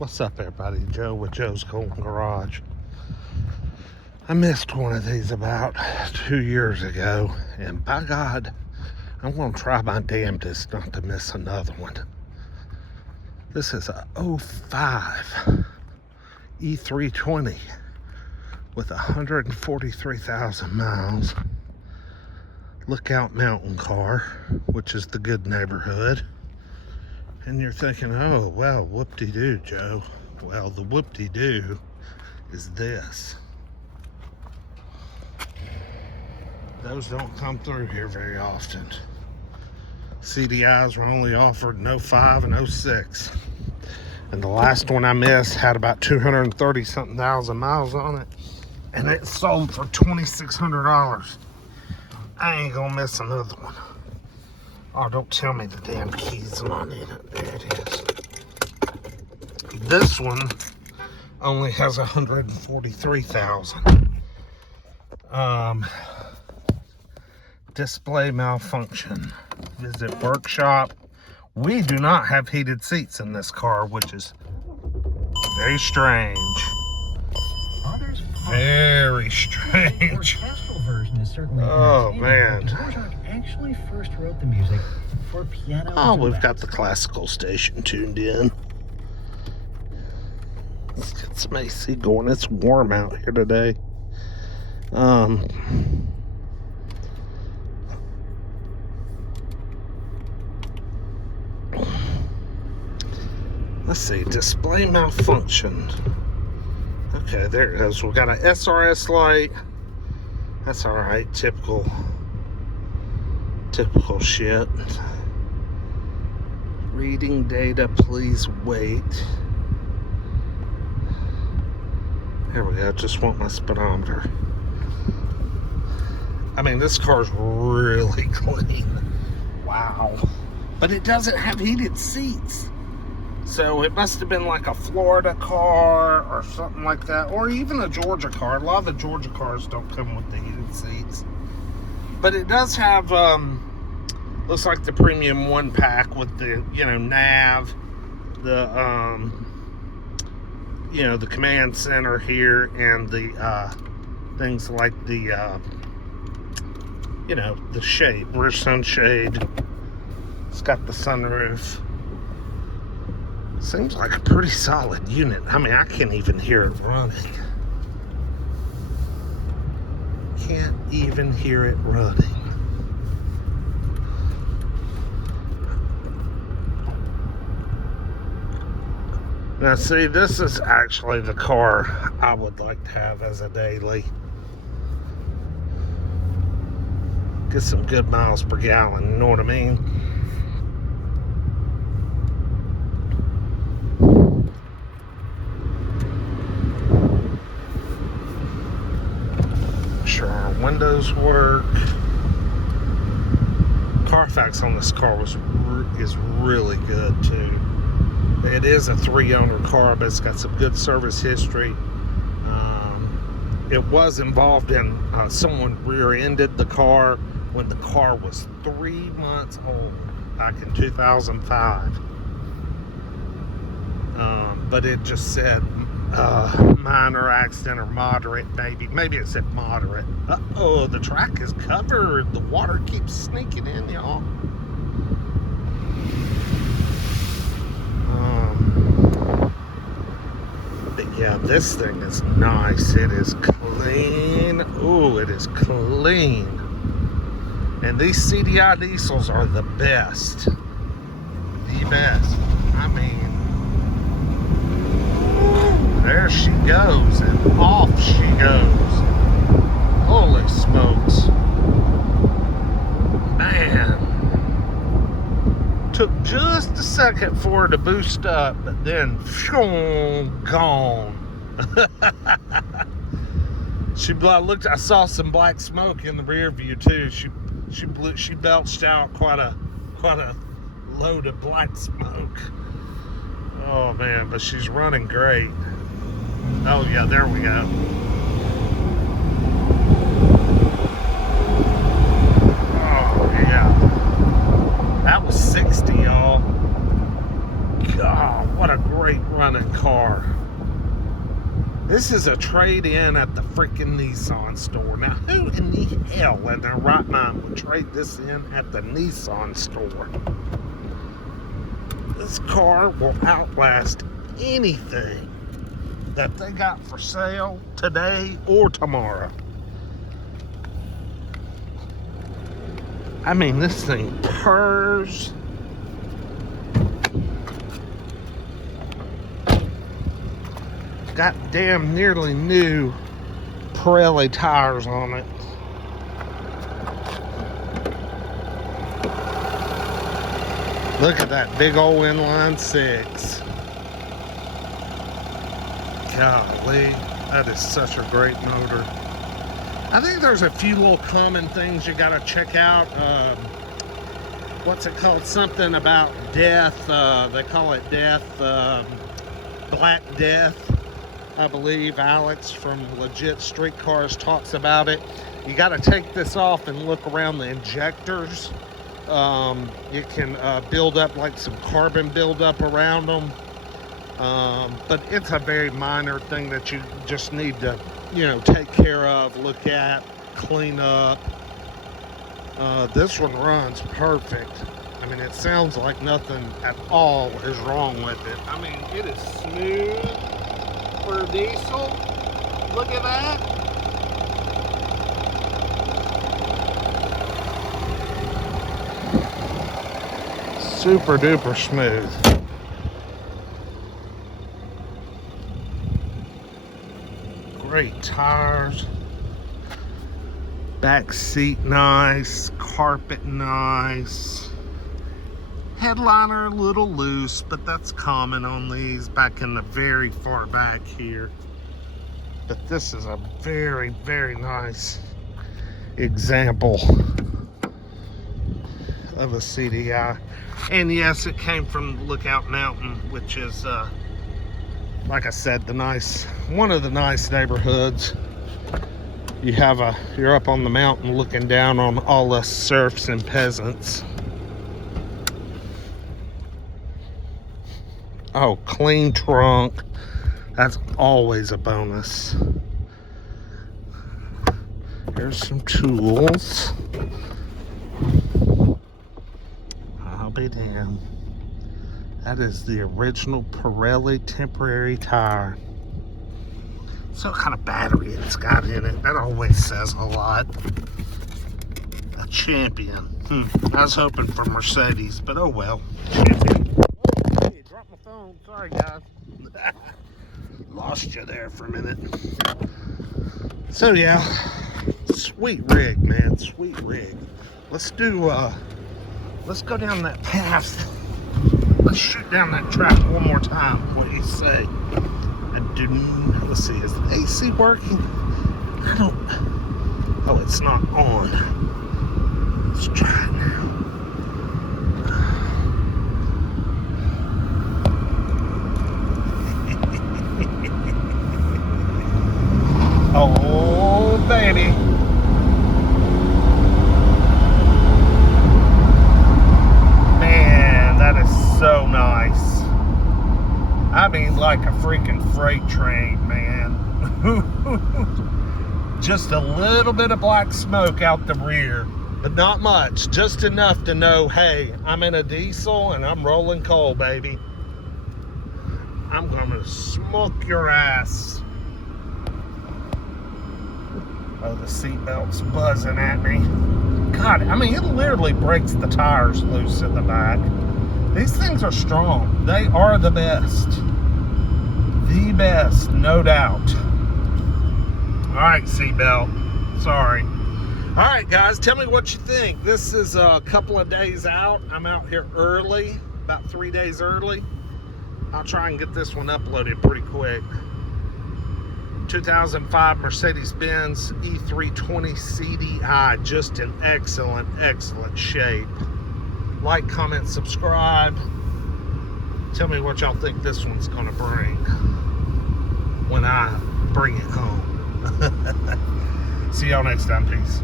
What's up, everybody? Joe with Joe's Golden Garage. I missed one of these about 2 years ago, and by God, I'm going to try my damnedest not to miss another one. This is a 05 e320 with 143,000 miles. Lookout mountain car, which is the good neighborhood. And you're thinking, oh, well, whoop-de-doo, Joe. Well, the whoop-de-doo is this. Those don't come through here very often. CDIs were only offered in 05 and 06. And the last one I missed had about 230-something thousand miles on it. And it sold for $2,600. I ain't gonna miss another one. Oh, don't tell me the damn key's not in it. There it is. This one only has 143,000. Display malfunction. Visit workshop. We do not have heated seats in this car, which is very strange. Very strange. Oh man. Actually first wrote the music for piano. Oh, we've got the classical station tuned in. Let's get some AC going. It's warm out here today. Let's see, display malfunction. Okay, there it goes. We got an SRS light. That's all right. Typical shit. Reading data, please wait. There we go. Just want my speedometer. I mean, this car's really clean. Wow. But it doesn't have heated seats. So it must have been like a Florida car or something like that, or even a Georgia car. A lot of the Georgia cars don't come with the heated seats. But it does have, looks like the premium one pack with the, nav, the, the command center here, and the, things like the, the shade, rear sunshade. It's got the sunroof. Seems like a pretty solid unit. I mean, I can't even hear it running. Can't even hear it running. Now, see, this is actually the car I would like to have as a daily. Get some good miles per gallon, you know what I mean? Sure our windows work. Carfax on this car is really good too. It is a 3-owner car, but it's got some good service history. It was involved in someone rear-ended the car when the car was 3 months old back in 2005. But it just said minor accident or moderate, maybe it said moderate. Uh-oh, the track is covered. The water keeps sneaking in, y'all. But yeah, this thing is nice. It is clean. Ooh, it is clean. And these CDI diesels are the best. The best. I mean, there she goes, and off she goes. Holy smokes. Man. Took just a second for her to boost up, but then, gone. I saw some black smoke in the rear view too. She belched out quite a load of black smoke. Oh man, but she's running great. Oh yeah, there we go. Oh yeah. That was 60, y'all. God, what a great running car. This is a trade-in at the freaking Nissan store. Now, who in the hell in their right mind would trade this in at the Nissan store? This car will outlast anything that they got for sale today or tomorrow. I mean, this thing purrs. Got damn nearly new Pirelli tires on it. Look at that big old inline six. Golly, that is such a great motor. I think there's a few little common things you gotta check out. What's it called? Something about death. They call it death. Black death. I believe Alex from Legit Street Cars talks about it. You got to take this off and look around the injectors. It can build up like some carbon buildup around them. But it's a very minor thing that you just need to, take care of, look at, clean up. This one runs perfect. I mean, it sounds like nothing at all is wrong with it. I mean, it is smooth. For diesel, look at that. Super duper smooth. Great tires. Back seat nice, carpet nice. Headliner a little loose, but that's common on these back in the very far back here. But this is a very, very nice example of a CDI. And yes, it came from Lookout Mountain, which is, like I said, one of the nice neighborhoods. You're up on the mountain looking down on all us serfs and peasants. Oh, clean trunk. That's always a bonus. Here's some tools. I'll be damned. That is the original Pirelli temporary tire. So what kind of battery it's got in it? That always says a lot. A champion. I was hoping for Mercedes, but oh well. Champion. Dropped my phone. Sorry, guys. Lost you there for a minute. So yeah, sweet rig, man. Sweet rig. Let's go down that path. Let's shoot down that track one more time. What do you say? Let's see. Is the AC working? Oh, it's not on. Let's try it now. Oh, baby. Man, that is so nice. I mean, like a freaking freight train, man. Just a little bit of black smoke out the rear, but not much. Just enough to know, hey, I'm in a diesel and I'm rolling coal, baby. I'm gonna smoke your ass. Oh, the seatbelt's buzzing at me. God, I mean, it literally breaks the tires loose at the back. These things are strong. They are the best. The best, no doubt. All right, seatbelt. Sorry. All right, guys, tell me what you think. This is a couple of days out. I'm out here early, about 3 days early. I'll try and get this one uploaded pretty quick. 2005 Mercedes Benz e320 CDI, just in excellent shape. Like, comment, subscribe. Tell me what y'all think this one's gonna bring when I bring it home. See y'all next time. Peace.